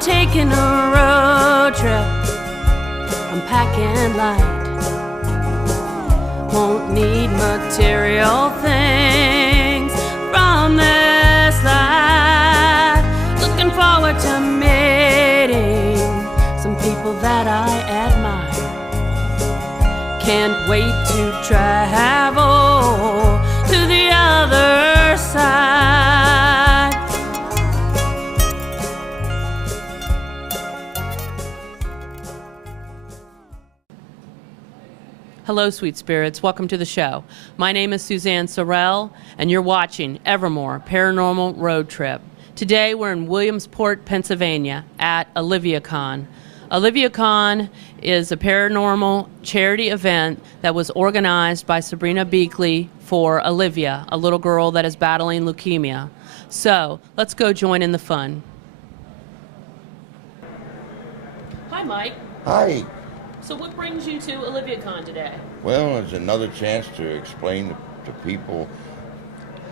taking a road trip. I'm packing light. Won't need material things from this life. Looking forward to meeting some people that I admire. Can't wait to travel to the other side. Hello, sweet spirits. Welcome to the show. My name is Suzanne Sorrell, and you're watching Evermore Paranormal Road Trip. Today, we're in Williamsport, Pennsylvania at OliviaCon. OliviaCon is a paranormal charity event that was organized by Sabrina Beackley for Olivia, a little girl that is battling leukemia. So, let's go join in the fun. Hi, Mike. Hi. So what brings you to OliviaCon today? Well, it's another chance to explain to people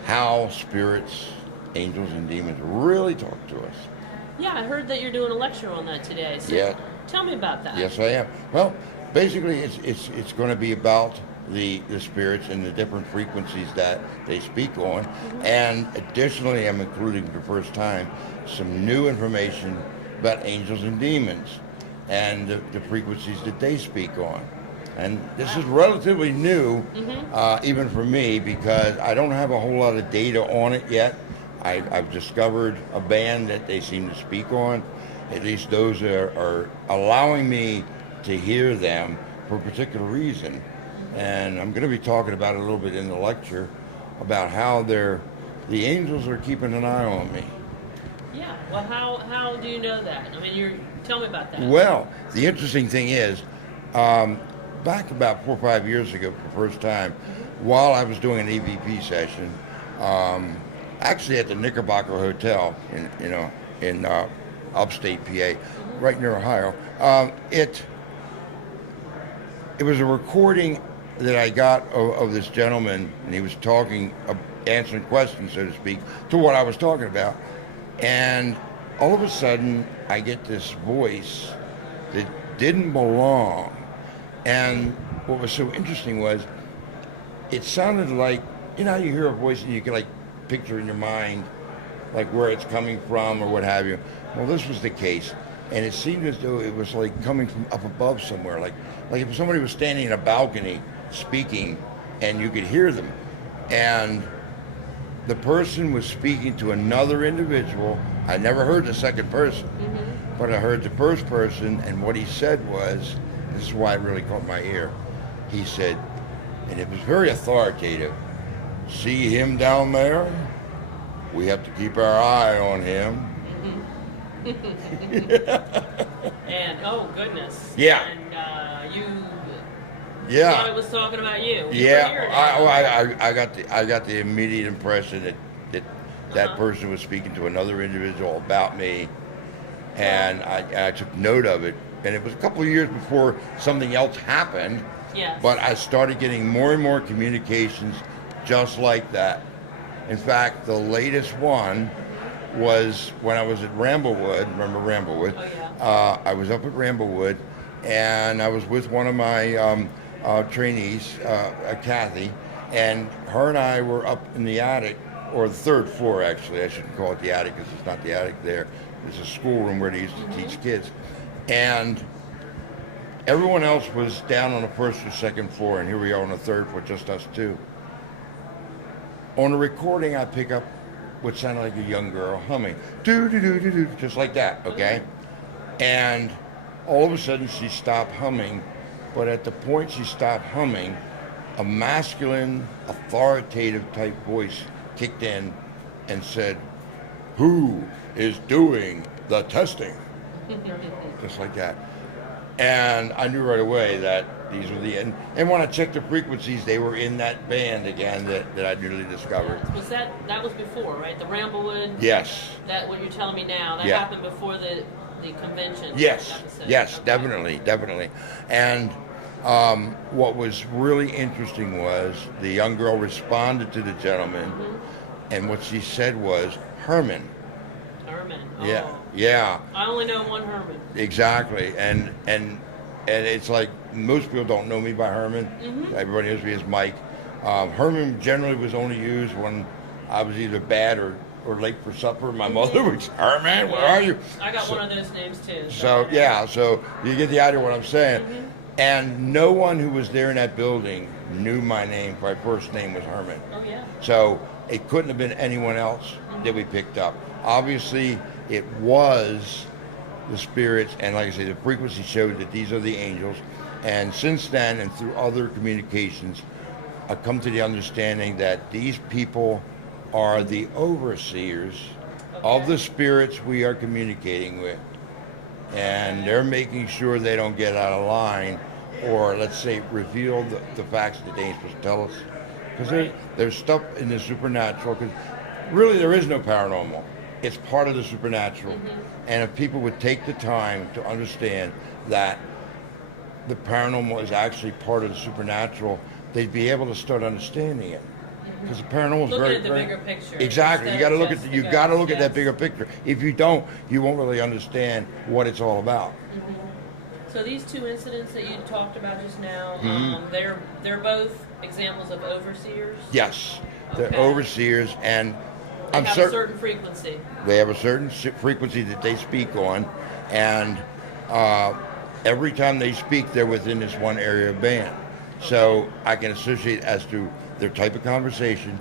how spirits, angels, and demons really talk to us. Yeah, I heard that you're doing a lecture on that today. So Yeah. Tell me about that. Yes, I am. Well, basically, it's going to be about the spirits and the different frequencies that they speak on, and additionally, I'm including for the first time some new information about angels and demons and the frequencies that they speak on. And this is relatively new, even for me, because I don't have a whole lot of data on it yet. I've discovered a band that they seem to speak on. At least those are allowing me to hear them for a particular reason. And I'm going to be talking about it a little bit in the lecture about how the angels are keeping an eye on me. Yeah, well, how do you know that? I mean, tell me about that. Well, the interesting thing is, back about 4 or 5 years ago, for the first time, while I was doing an EVP session, actually at the Knickerbocker Hotel in upstate PA, right near Ohio, it was a recording that I got of this gentleman, and he was talking, answering questions, so to speak, to what I was talking about. And all of a sudden, I get this voice that didn't belong. And what was so interesting was, it sounded like, you know how you hear a voice and you can like picture in your mind like where it's coming from or what have you. Well, this was the case. And it seemed as though it was like coming from up above somewhere, like if somebody was standing in a balcony speaking and you could hear them. And the person was speaking to another individual. I never heard the second person, but I heard the first person, and what he said was, this is why it really caught my ear. He said, and it was very authoritative, "See him down there? We have to keep our eye on him." And, oh, goodness. Yeah. And you... Yeah. thought it was talking about you. I got the immediate impression that person was speaking to another individual about me, and I took note of it. And it was a couple of years before something else happened. Yes. But I started getting more and more communications just like that. In fact, the latest one was when I was at Ramblewood. Remember Ramblewood? Oh, yeah. I was up at Ramblewood, and I was with one of my trainees, Kathy, and her and I were up in the attic, or the third floor actually. I shouldn't call it the attic because it's not the attic there. It's a schoolroom where they used to teach kids. And everyone else was down on the first or second floor, and here we are on the third floor, just us two. On the recording, I pick up what sounded like a young girl humming, do-do-do-do-do, just like that, okay? And all of a sudden, she stopped humming, but at the point she stopped humming, a masculine, authoritative type voice kicked in and said, "Who is doing the testing?" Just like that. And I knew right away that these were the, and when I checked the frequencies, they were in that band again that I newly discovered. Was that was before, right? The Ramblewood? Yes. That what you're telling me now, that Yeah. happened before the convention? Yes, episode. yes, Okay. definitely. And what was really interesting was the young girl responded to the gentleman, and what she said was, "Herman." Herman. Yeah. Oh. Yeah. I only know one Herman. Exactly, and it's like most people don't know me by Herman. Everybody knows me as Mike. Herman generally was only used when I was either bad or late for supper. My mother would say, Herman, where are you? I got one of those names too. So you get the idea of what I'm saying. And no one who was there in that building knew my name. My first name was Herman. Oh yeah. So it couldn't have been anyone else that we picked up. Obviously, it was the spirits, and like I say, the frequency showed that these are the angels. And since then, and through other communications, I've come to the understanding that these people are the overseers of the spirits we are communicating with. And they're making sure they don't get out of line, or let's say reveal the facts that they ain't supposed to tell us. Because there's stuff in the supernatural, because really there is no paranormal. It's part of the supernatural. And if people would take the time to understand that the paranormal is actually part of the supernatural, they'd be able to start understanding it. Because the paranormal is Looking at the bigger picture. Exactly. You got to look at that bigger picture. If you don't, you won't really understand what it's all about. So these two incidents that you talked about just now, they're both examples of overseers. Yes, they're Okay. overseers, and They have a certain frequency. They have a certain frequency that they speak on, and every time they speak, they're within this one area of band. So I can associate as to their type of conversation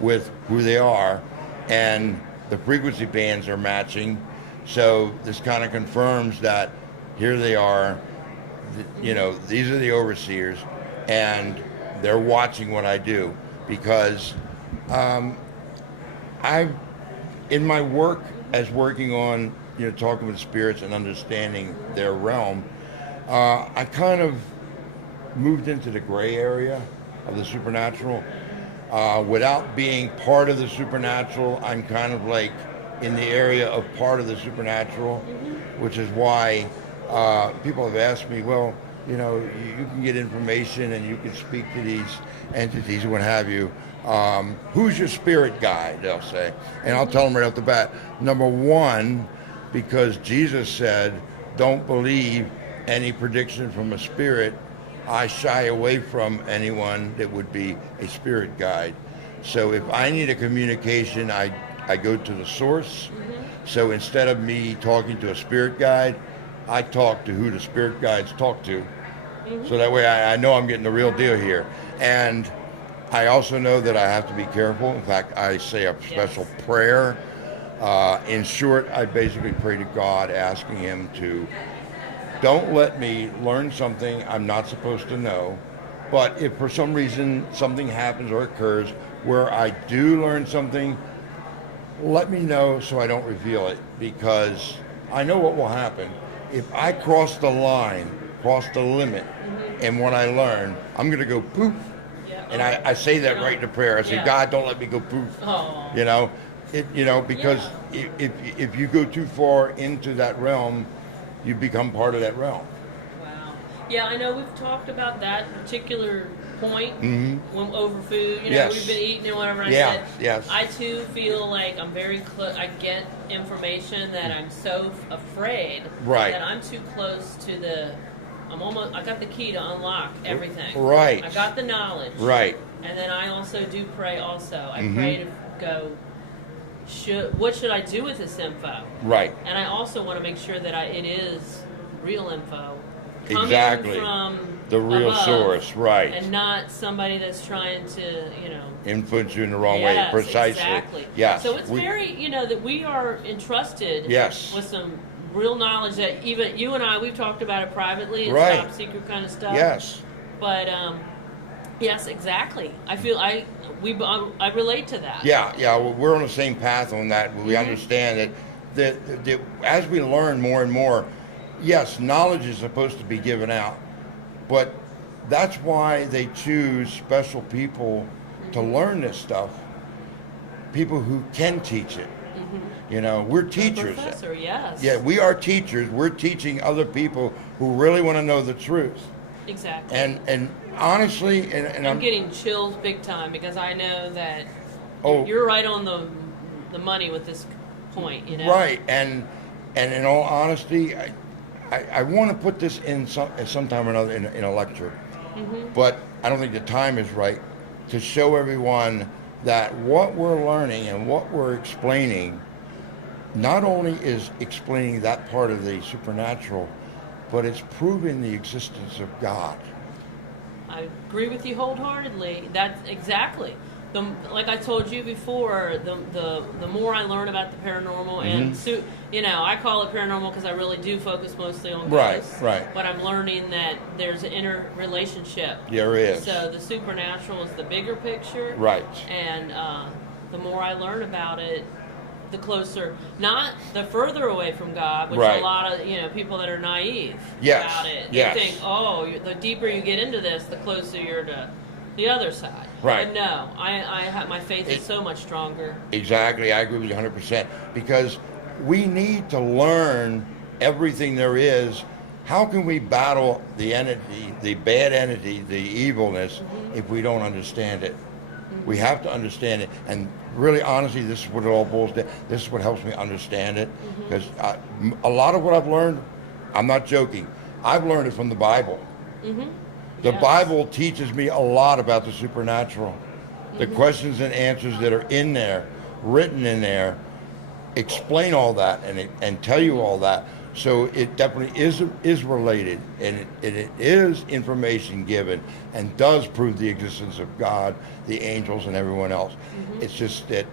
with who they are, and the frequency bands are matching. So this kind of confirms that here they are, these are the overseers, and they're watching what I do, because I've, in my work as working on, talking with spirits and understanding their realm, I kind of moved into the gray area of the supernatural. Without being part of the supernatural, I'm kind of like in the area of part of the supernatural, which is why people have asked me, well, you can get information and you can speak to these entities and what have you. Who's your spirit guide, they'll say. And I'll tell them right off the bat, number one, because Jesus said, don't believe any prediction from a spirit. I shy away from anyone that would be a spirit guide. So if I need a communication, I go to the source. So instead of me talking to a spirit guide, I talk to who the spirit guides talk to. So that way I know I'm getting the real deal here. And I also know that I have to be careful. In fact, I say a special prayer. In short, I basically pray to God, asking him to don't let me learn something I'm not supposed to know. But if for some reason something happens or occurs where I do learn something, let me know so I don't reveal it, because I know what will happen. If I cross the line, cross the limit, and what I learn, I'm going to go poof. And I say that right in the prayer. I say, God, don't let me go poof. Because if you go too far into that realm, you become part of that realm. Wow. Yeah, I know we've talked about that particular point when over food. We've been eating and whatever. I too feel like I'm very close. I get information that I'm so afraid that I'm too close to the. I got the key to unlock everything. Right. I got the knowledge. Right. And then I also do pray also. I pray to go, what should I do with this info? Right. And I also want to make sure that it is real info. Exactly. Coming from the real above, source, right. And not somebody that's trying to, influence you in the wrong way. Precisely. Exactly. Yes. So it's very, that we are entrusted with some real knowledge that even you and I, we've talked about it privately. It's top secret kind of stuff. Yes. But, yes, exactly. I feel I relate to that. Yeah. Well, we're on the same path on that. We understand that as we learn more and more, yes, knowledge is supposed to be given out, but that's why they choose special people to learn this stuff. People who can teach it. We're teachers. A professor, yes. Yeah, we are teachers. We're teaching other people who really want to know the truth. Exactly. And honestly, and I'm getting chills big time, because I know that you're right on the money with this point. Right, and And in all honesty, I want to put this in sometime or another in a lecture, but I don't think the time is right to show everyone that what we're learning and what we're explaining not only is explaining that part of the supernatural, but it's proving the existence of God. I agree with you wholeheartedly. That's exactly. Like I told you before, the more I learn about the paranormal, and I call it paranormal because I really do focus mostly on ghosts. Right. But I'm learning that there's an interrelationship. There is. So the supernatural is the bigger picture. Right. And the more I learn about it, the closer, not the further away from God, which a lot of people that are naive about it. Yes. They think, the deeper you get into this, the closer you're to the other side. Right. But no, I have, my faith is so much stronger. Exactly, I agree with you 100%. Because we need to learn everything there is. How can we battle the entity, the bad entity, the evilness, if we don't understand it? We have to understand it. And really, honestly, this is what it all boils down. This is what helps me understand it. Because a lot of what I've learned, I'm not joking, I've learned it from the Bible. The Bible teaches me a lot about the supernatural. The questions and answers that are in there, written in there, explain all that and tell you all that. So it definitely is related, and it is information given and does prove the existence of God, the angels, and everyone else. It's just that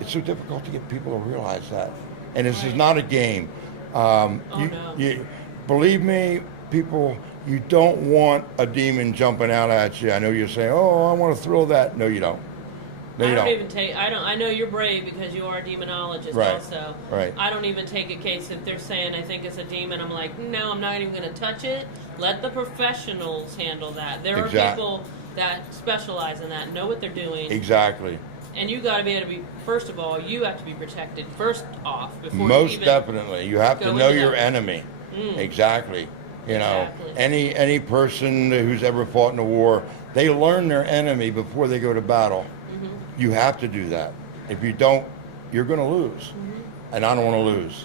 it's so difficult to get people to realize that. And this is not a game. You believe me, people, you don't want a demon jumping out at you. I know you're saying, "Oh, I want to thrill that." No, you don't. No, you don't. I know you're brave because you are a demonologist also. Right. I don't even take a case if they're saying I think it's a demon. I'm like, no, I'm not even going to touch it. Let the professionals handle that. There are people that specialize in that, know what they're doing. Exactly. And you got to be able to be, first of all, you have to be protected first off. Before Most you even definitely. You have to know your enemy. Exactly. You know, Exactly. any person who's ever fought in a war, they learn their enemy before they go to battle. You have to do that. If you don't, you're going to lose. And I don't want to lose.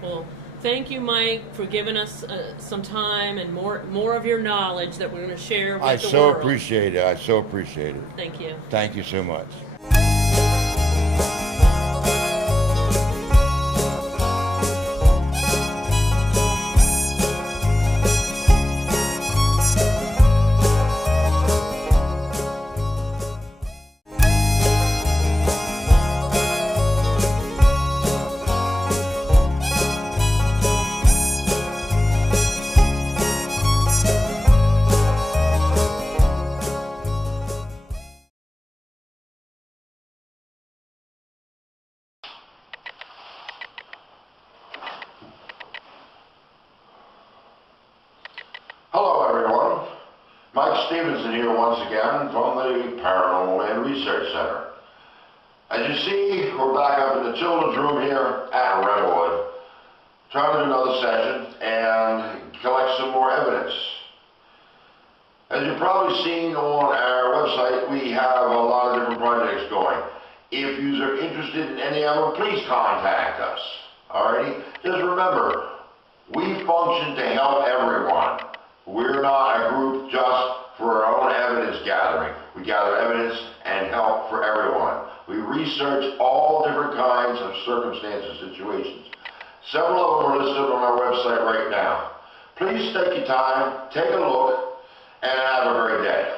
Well, thank you, Mike, for giving us some time and more of your knowledge that we're going to share with the world. I so appreciate it. I so appreciate it. Thank you. Thank you so much. Hello everyone, Mike Stevenson here once again from the Paranormal and Research Center. As you see, we're back up in the children's room here at Redwood, trying to do another session and collect some more evidence. As you've probably seen on our website, we have a lot of different projects going. If you are interested in any of them, please contact us. Alrighty? Just remember, we function to help everyone. We're not a group just for our own evidence gathering. We gather evidence and help for everyone. We research all different kinds of circumstances, situations. Several of them are listed on our website right now. Please take your time, take a look, and have a great day.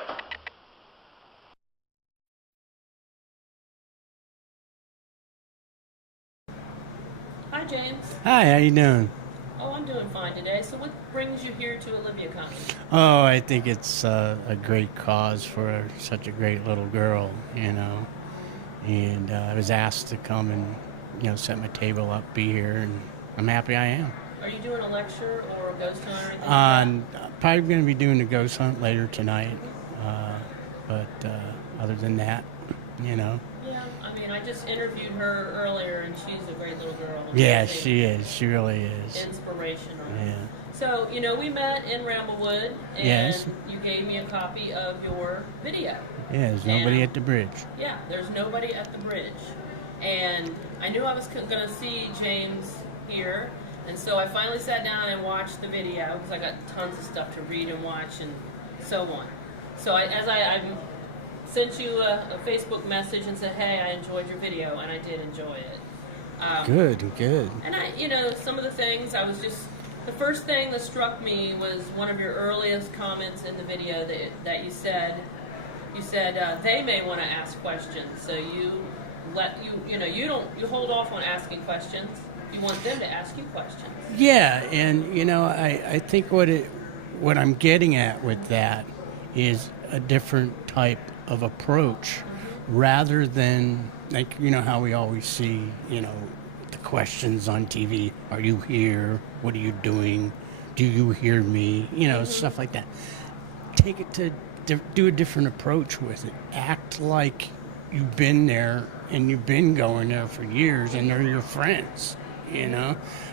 Hi, James. Hi, how you doing? Oh, I'm doing fine today. So what brings you here to OliviaCon? Oh, I think it's a great cause for such a great little girl, you know. And I was asked to come and, set my table up, be here, and I'm happy I am. Are you doing a lecture or a ghost hunt or anything? I'm probably going to be doing a ghost hunt later tonight. But other than that, Yeah, I mean, I just interviewed her earlier, and she's a great little girl. Yeah, she is. She really is. Inspirational. Yeah. So, we met in Ramblewood, and Yes. you gave me a copy of your video. Yeah, there's nobody And- at the bridge. Yeah, there's nobody at the bridge. And I knew I was going to see James here, And so I finally sat down and watched the video because I got tons of stuff to read and watch and so on. So I sent you a Facebook message and said, hey, I enjoyed your video, and I did enjoy it. Good. And some of the things the first thing that struck me was one of your earliest comments in the video that you said they may want to ask questions, so you hold off on asking questions. You want them to ask you questions. Yeah, and I think what I'm getting at with that is a different type of approach, rather than like how we always see the questions on TV. Are you here? What are you doing? Do you hear me? Stuff like that. Take it to do a different approach with it. Act like you've been there and you've been going there for years and they're your friends.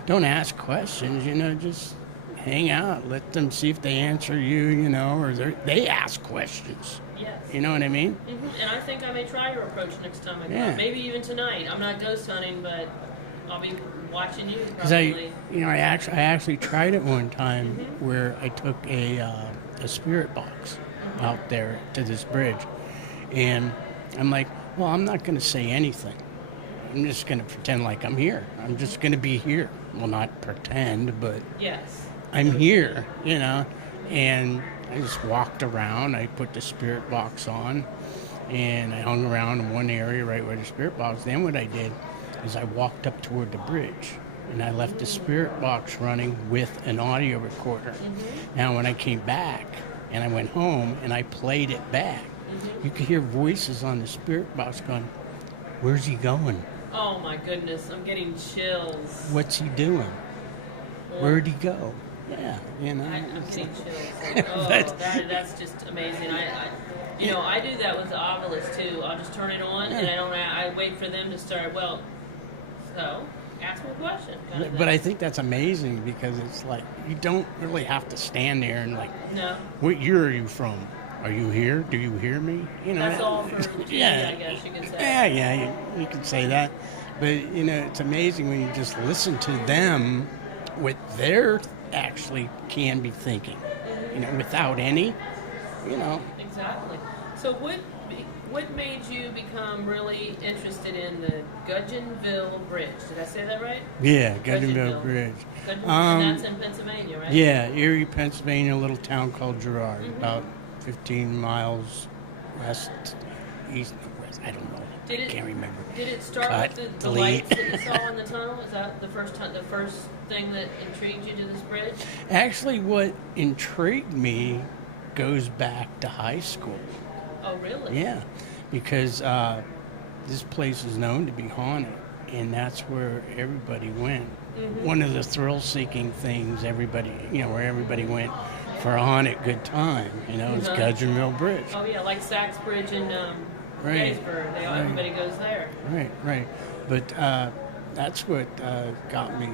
Don't ask questions. Just hang out. Let them see if they answer you. Or they ask questions. Yes. You know what I mean? Mm-hmm. And I think I may try your approach next time I go. Yeah. Maybe even tonight. I'm not ghost hunting, but I'll be watching you Because probably. I actually tried it one time where I took a spirit box out there to this bridge, and I'm like, well, I'm not going to say anything. I'm just going to pretend like I'm here. I'm just going to be here. Well, not pretend, but Yes. I'm here, and I just walked around. I put the spirit box on, and I hung around in one area right where the spirit box. Then what I did is I walked up toward the bridge, and I left the spirit box running with an audio recorder. Now, when I came back and I went home and I played it back, you could hear voices on the spirit box going, "Where's he going? Oh my goodness, I'm getting chills. What's he doing? Where'd he go?" Yeah, I'm getting chills. Oh, that's just amazing. I do that with the Ovilus too. I'll just turn it on and I wait for them to start. Well, so ask me a question. But I think that's amazing because it's like you don't really have to stand there and like, no. What year are you from? Are you here? Do you hear me? That's all for the TV, I guess you could say. Yeah, you could say that. But it's amazing when you just listen to them, what they're actually can be thinking. Without any, Exactly. So what made you become really interested in the Gudgeonville Bridge? Did I say that right? Yeah, Gudgeonville Bridge. And that's in Pennsylvania, right? Yeah, Erie, Pennsylvania, a little town called Girard, about 15 miles east, west. I don't know. I can't remember. Did it start with the lights that you saw in the tunnel? Is that the first thing that intrigued you to this bridge? Actually, what intrigued me goes back to high school. Oh, really? Yeah, because this place is known to be haunted, and that's where everybody went. One of the thrill-seeking things where everybody went for a haunted good time, is Gudgeonville Bridge. Oh, yeah, like Sachs Bridge in Gettysburg. Everybody goes there. Right. But that's what got me,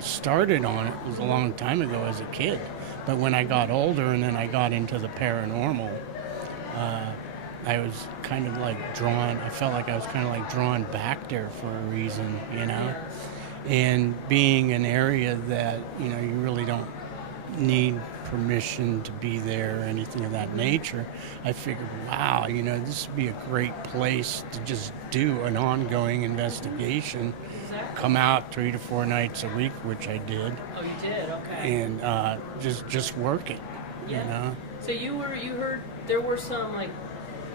started on it. It was a long time ago as a kid. But when I got older and then I got into the paranormal, I was kind of like drawn. I felt like I was kind of like drawn back there for a reason, Yes. And being an area that, you really don't need permission to be there or anything of that nature, I figured, wow, this would be a great place to just do an ongoing investigation. Exactly. Come out 3 to 4 nights a week, which I did. Oh, you did? Okay. And just work it, Yeah. So you heard there were some like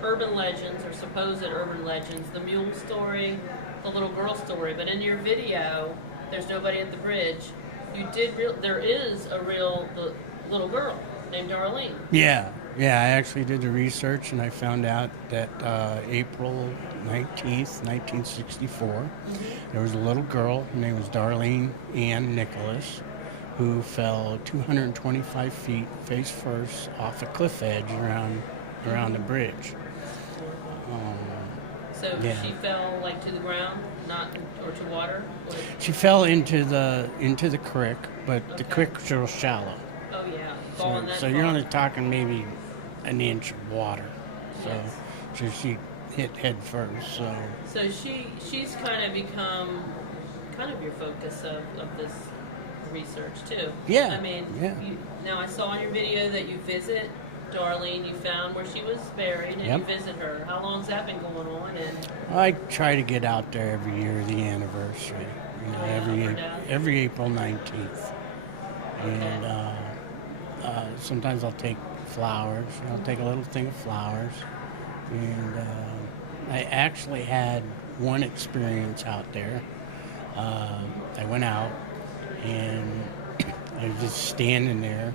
urban legends or supposed urban legends, the mule story, the little girl story, but in your video, there's nobody at the bridge. There is a real little girl named Darlene. Yeah, I actually did the research and I found out that April 19th, 1964, there was a little girl, her name was Darlene Ann Nicholas, who fell 225 feet face first off a cliff edge around the bridge. So she fell like to the ground, or to water? She fell into the creek, but the creek's real shallow. Oh yeah. So you're only talking maybe an inch of water. So she hit head first. So she's kind of become kind of your focus of this research too. Yeah, I mean, yeah. now I saw in your video that you visit Darlene. You found where she was buried, and Yep. you visit her. How long's that been going on? And I try to get out there every year, the anniversary. You know, Oh, yeah, up or down? every April 19th. And sometimes I'll take flowers. I'll take a little thing of flowers. And I actually had one experience out there. I went out and I was just standing there,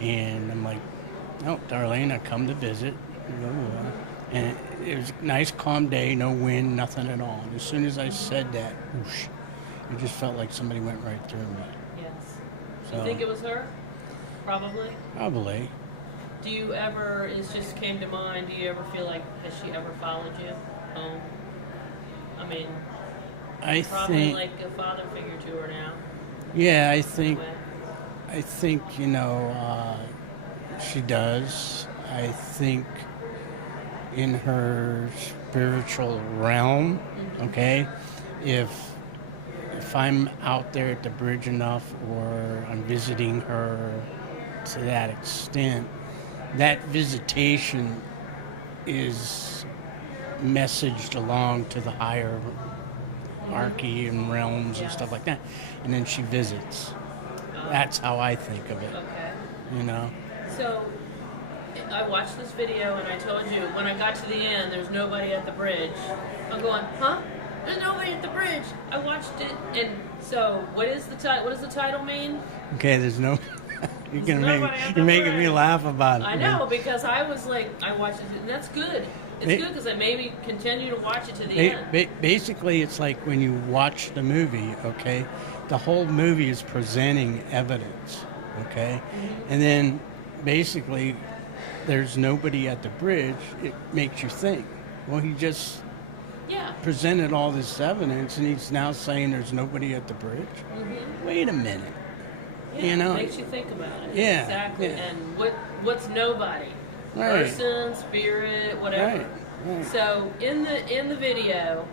and I'm like, "Oh, Darlene, I come to visit." And it was a nice, calm day, no wind, nothing at all. And as soon as I said that, whoosh, it just felt like somebody went right through me. yes, So, you think it was her? Probably. Probably. Do you ever? It just came to mind. Do you ever feel like has she ever followed you home? I mean, I probably think, like a father figure to her now. yeah, in a way. I think, she does. I think in her spiritual realm, okay, if I'm out there at the bridge enough or I'm visiting her to that extent, that visitation is messaged along to the higher hierarchy and realms and Yes. stuff like that. And then she visits. That's how I think of it, Okay. So, I watched this video and I told you when I got to the end, there's nobody at the bridge. I'm going, huh? There's nobody at the bridge. I watched it, and so what is the title? What does the title mean? Okay, there's no... You're There's nobody at the you're making me bridge. laugh about it. I know, because I was like, I watched it, and that's good. It's It- good because I maybe continue to watch it to the Ba- end. basically, it's like when you watch the movie, okay? The whole movie is presenting evidence, okay? And then basically, there's nobody at the bridge. It makes you think, well, he just Yeah. presented all this evidence and he's now saying there's nobody at the bridge? Wait a minute. Yeah, You know, it makes you think about it. yeah, Exactly. yeah. And what's nobody? Right. Person, spirit, whatever. Right, right. So in the video,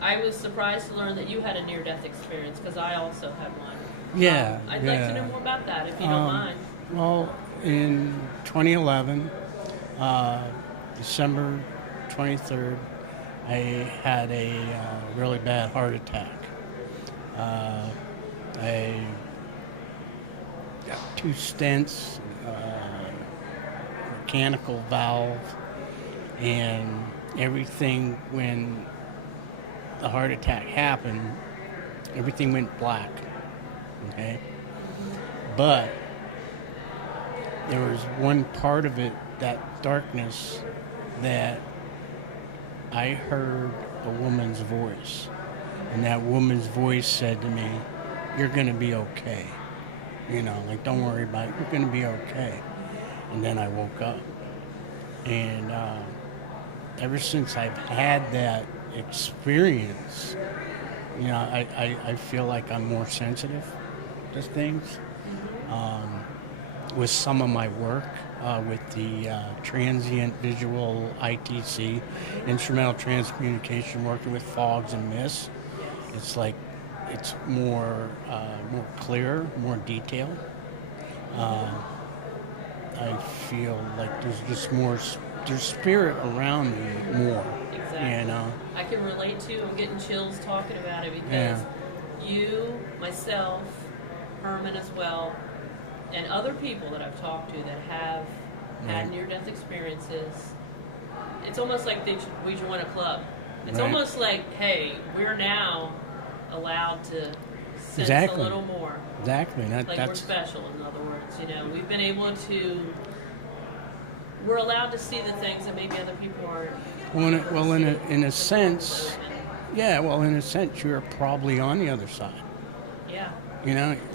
I was surprised to learn that you had a near-death experience because I also had one. Yeah, I'd like to yeah. know more about that if you don't mind. Well, in 2011, December 23rd, I had a really bad heart attack. I got 2 stents, mechanical valve, and everything. When the heart attack happened, everything went black. Okay? But there was one part of it, that darkness, that I heard a woman's voice. And that woman's voice said to me, "You're going to be okay. Like, don't worry about it. You're going to be okay." And then I woke up. And ever since I've had that experience, I feel like I'm more sensitive to things. With some of my work, with the transient visual ITC, instrumental transcommunication, working with fogs and mists, it's like it's more clear, more detailed. I feel like there's just there's spirit around me more. Exactly. I can relate to. I'm getting chills talking about it because you, myself, Herman as well, and other people that I've talked to that have had near-death experiences, it's almost like we join a club. It's Right. almost like, hey, we're now allowed to sense Exactly. a little more. Exactly. Like we're That's special, in other words. We've been able to. We're allowed to see the things that maybe other people aren't. well, in a sense, yeah. Well, in a sense, you're probably on the other side. Yeah.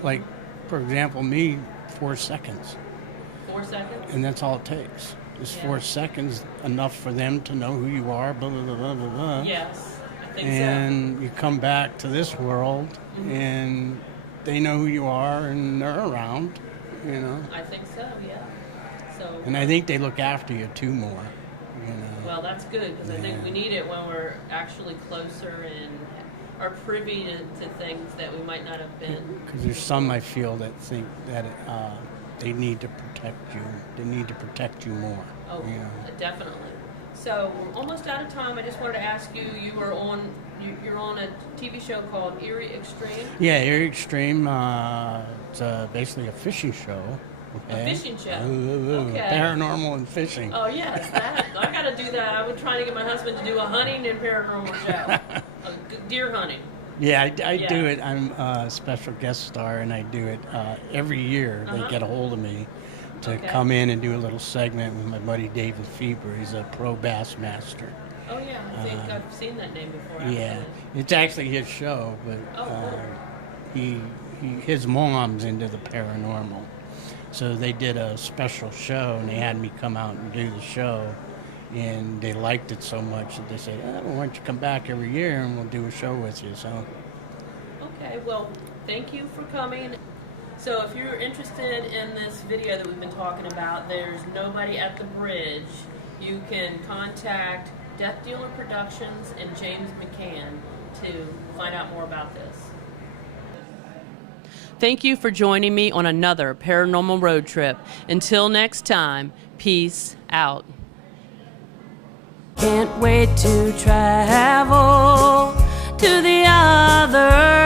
Like, for example, me, 4 seconds, 4 seconds. and that's all it takes. Just 4 seconds, enough for them to know who you are. Blah blah blah blah blah blah. Yes, I think And you come back to this world, and they know who you are, and they're around. I think so. Yeah. So. And I think they look after you too more. Well, that's good because I think we need it when we're actually closer and are privy to things that we might not have been. Because there's some I feel that think that they need to protect you. They need to protect you more. Oh, you know. definitely. So we're almost out of time. I just wanted to ask you, you're on a TV show called Eerie Extreme? Yeah, Eerie Extreme. It's basically a fishing show. Okay? A fishing show? Okay. Paranormal and fishing. Oh, yes. I got to do that. I was trying to get my husband to do a hunting and paranormal show. Deer hunting. Yeah, I do it. I'm a special guest star, and I do it every year. They get a hold of me to come in and do a little segment with my buddy David Fieber. He's a pro bass master. Oh, yeah. I think I've seen that name before. Yeah, it's actually his show, but cool. his mom's into the paranormal. So they did a special show, and they had me come out and do the show. And they liked it so much that they said, "Oh, why don't you come back every year and we'll do a show with you?" So. Okay, well, thank you for coming. So if you're interested in this video that we've been talking about, there's Nobody at the Bridge. You can contact Death Dealer Productions and James McCann to find out more about this. Thank you for joining me on another paranormal road trip. Until next time, peace out. Can't wait to travel to the other